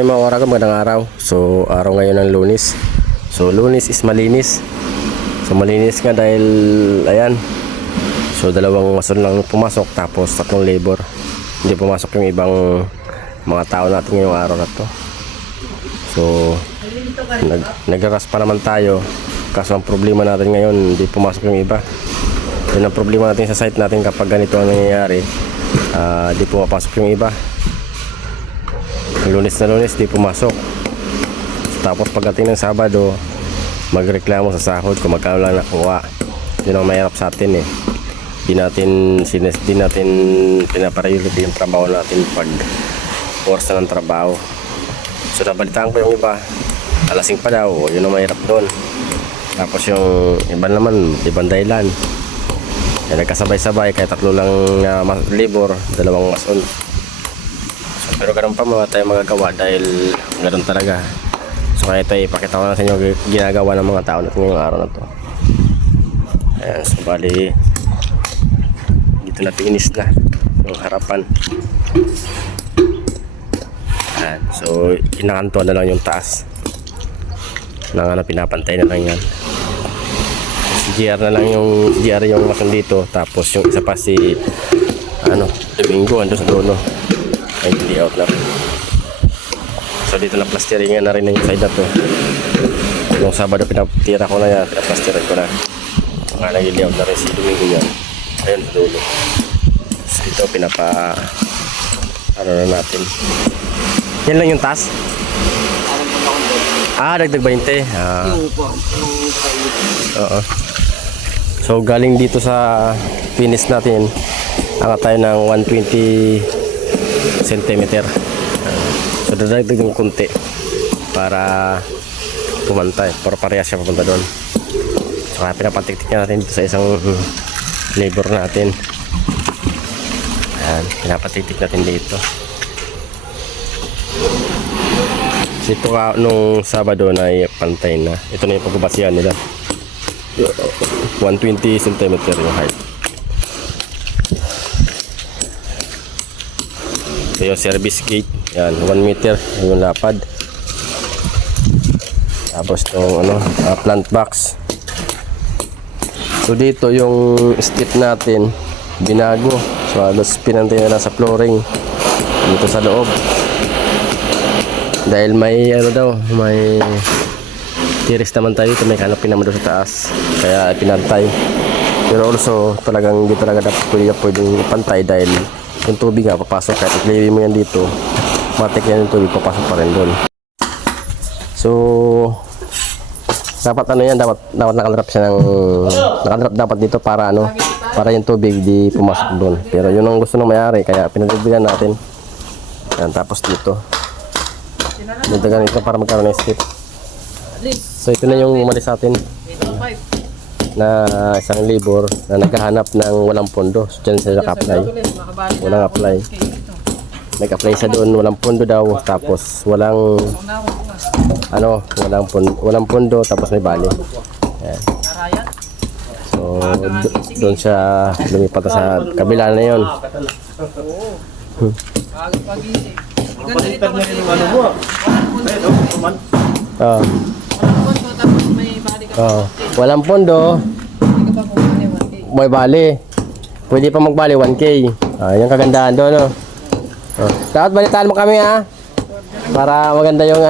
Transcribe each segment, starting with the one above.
Yung mga oras ko, magandang araw. So, araw ngayon ng Lunes. So, Lunes is malinis. So, malinis nga dahil, ayan. So, dalawang mason lang pumasok, tapos 3 labor. Hindi pumasok yung ibang mga tao natin ngayong araw na to. So, nag-ras pa naman tayo. Kaso ang problema natin ngayon, hindi pumasok yung iba. Yun ang problema natin sa site natin kapag ganito ang nangyayari. Hindi pumapasok yung iba. Lunes na Lunes, di pumasok. Tapos pagdating ng Sabado, magreklamo sa sahod kung magkano lang nakuha. Yun ang mahirap sa atin eh. Di natin pinapriority yung trabaho natin pag oras na ng trabaho. So nabalitaan ko yung iba, alasing pa daw, yun ang mahirap doon. Tapos yung iba naman, ibang dahilan. Kaya nagkasabay-sabay, kaya 3 lang labor, 2 mason. Pero ganun pa mga tayo magagawa dahil ganun talaga. So kaya ito ipakita ko na sa inyo ginagawa ng mga tao natin ngayong araw na to. Ayan, so bali dito na finish na yung harapan. Ayan, so kinakanto na lang yung taas ng pinapantay na lang yan. Si GR na lang yung GR yung mason dito, tapos yung isa pa si Domingo ando sa dulo. Ay, hindi out na. So dito na plasteringan na rin yung side na to. Yung Sabado pinatira ko na yan, pinaplasterin ko na. Mga nag-layout na rin si Domingo yan. Ayun sa dulo. So dito na natin. Yan lang yung task. Dagdag 20. Oo. So galing dito sa finish natin, angat tayo ng 120 cm. So dadagdag yung kunti para pumantay, para parehas siya papunta doon. So kaya pinapatiktik natin dito sa isang labor natin. Ayan, pinapatiktik natin dito. So ito nung Sabado na pantay na. Ito na yung pagbabasihan nila. 120 cm yung height. So yung service gate, yan 1 meter yung lapad. Tapos yung plant box. So dito yung step natin binago. So halos pinantay na lang sa flooring dito sa loob. Dahil may may tiris naman tayo dito, may kanapin naman doon sa taas. Kaya pinantay. Pero also talagang hindi talaga pwedeng pantay dahil yung tubig nga papasok, kahit i-clear mo yan dito, matik yan yung tubig, papasok pa rin doon. So dapat dapat nakadrap siya ng nakadrap dapat dito para para yung tubig di pumasok doon. Pero yun ang gusto ng may-ari, kaya pinagbibigan natin yan. Tapos dito ganito para magkaroon ng skip. So ito na yung umalis sa atin na isang labor na naghahanap ng walang pondo. So dyan sila naka-apply, walang apply, nag-apply sa doon, walang pondo daw, tapos walang pondo, tapos may bali. Ayan. So doon siya lumipat sa kabila na yun. Walang pondo, may bali, pwede pa magbali 1K. Yung kagandahan doon, dapat balitaan mo kami para maganda yung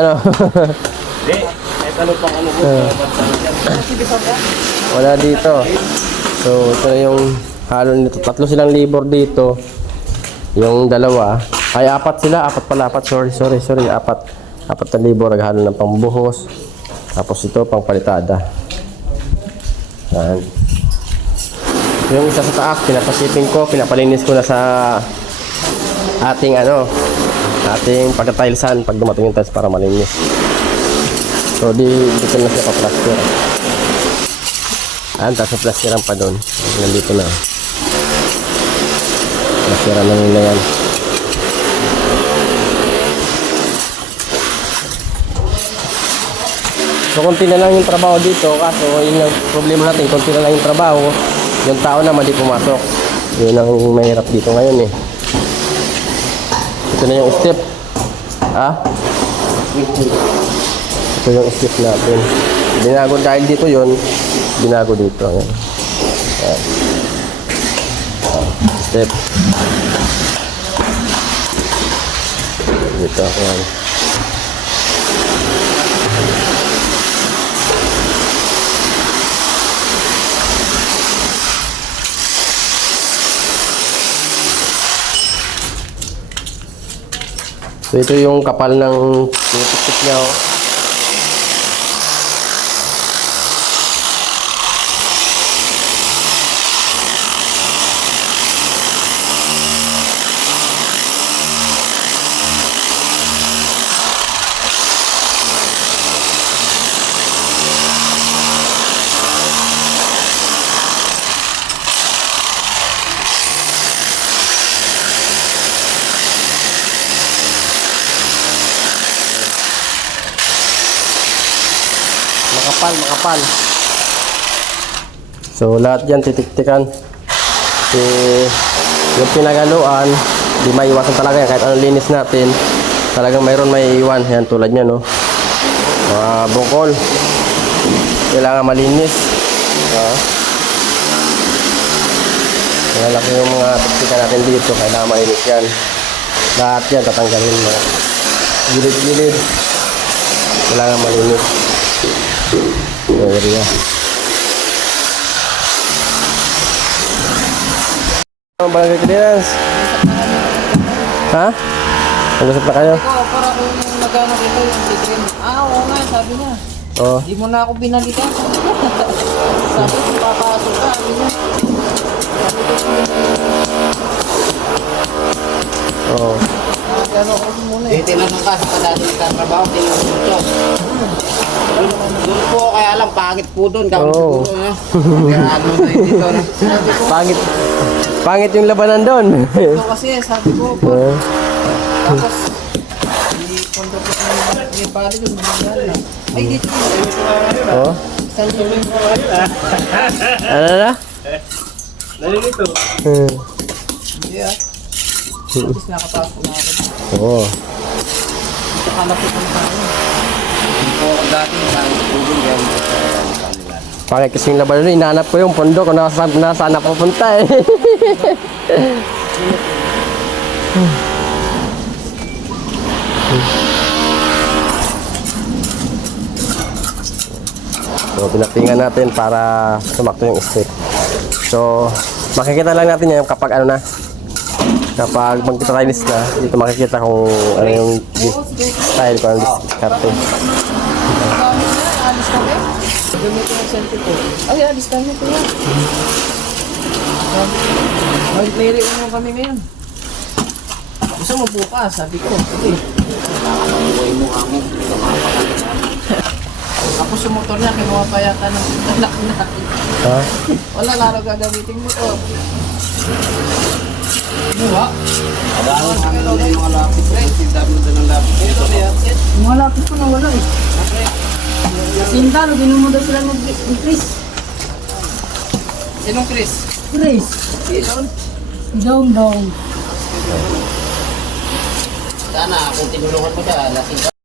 wala dito. So ito yung halo nito, 3 silang labor dito. Yung dalawa ay 4 sila, 4 pala, 4, sorry, 4 na labor naghalo ng pambuhos. Tapos ito pang palitada. Yan. Yung isa sa taas, pinapasiping ko, pinapalinis ko na sa ating ating pagka-tilesan pag dumating yung tiles para malinis. So dito na siya pa-plaster. Tapos may plasteran pa doon. Nandito na. Plasteran na nila yan. So konti na lang yung trabaho dito, kaso yun yung problema natin, konti na lang yung trabaho, yung tao naman di pumasok. Yun ang mahirap dito ngayon eh. Ito na yung step. Ito yung step natin. Binago dahil dito yon, binago dito. Ayan. Ayan. Step. Dito. Ayan. So ito yung kapal ng tip niya. Oh. Makapal. So lahat yan titiktikan. Yung pinagaluan, di maiwasan talaga yan. Kahit anong linis natin, talagang mayroon may iwan. Yan tulad niya, no? Mga bukol. Kailangan malinis. Malaki yung mga tiktikan natin dito. Kailangan malinis yan. Lahat yan tatanggalin mo. Gilid-gilid. Kailangan malinis. Area. Ang barangay clearance. Ha? Nag-usap na kayo? Ikaw, para kung nagano kita yung titin. Oo nga, sabi niya. Oo. Di mo na ako binalikan. Sabi ko, papasok ka. Sabi niya. Oo. Gano'n ako muna eh. Tinanong ka sa kadati nagtatrabaho, tinanong mo ito. Doon po, kaya lang, pangit po doon. Oo. Kaya ano na yun dito na. Pangit yung labanan doon. Ito kasi, sabi ko, tapos, di pondo ko sa may bali doon, magandala. Ay, dito. Oo. Saan yun? Ano na? Nalilito. Hindi ah. Tapos nakapasok na ako. Oo. Ito kalapit ang tayo. Ito, dati, pangit po doon. Kaya Pangit kasi yung labanan doon. Inaanap ko yung pondo kung nasaan na pupunta eh. So, pinaktingan natin para sumakto yung step. So, makikita lang natin yan kapag ano na. Kapag magta-trials na, dito makikita kung ano yung style, kung ano yung diskarte. Alis kami? Gamitin yung selfie ko. Ay, alis kami ko yan. Mag-play mo kami ngayon. Gusto mo bukas, sabi ko. Sige. nakakabuhay mo kamo. Tapos yung motor niya, kinuha pa yata ng anak natin. Ha? Wala, lalo gagamitin mo to. Buha? Abahan namin na yung mga lapis. Ang dami na ng lapis. Ito na yan. Mga lapis ko nawala eh. Sinta, lagyan mo daw sila mag-Chris. Sinong Chris? Chris. Sino? Dong. Sana kung tinulungan mo siya, lasing ka.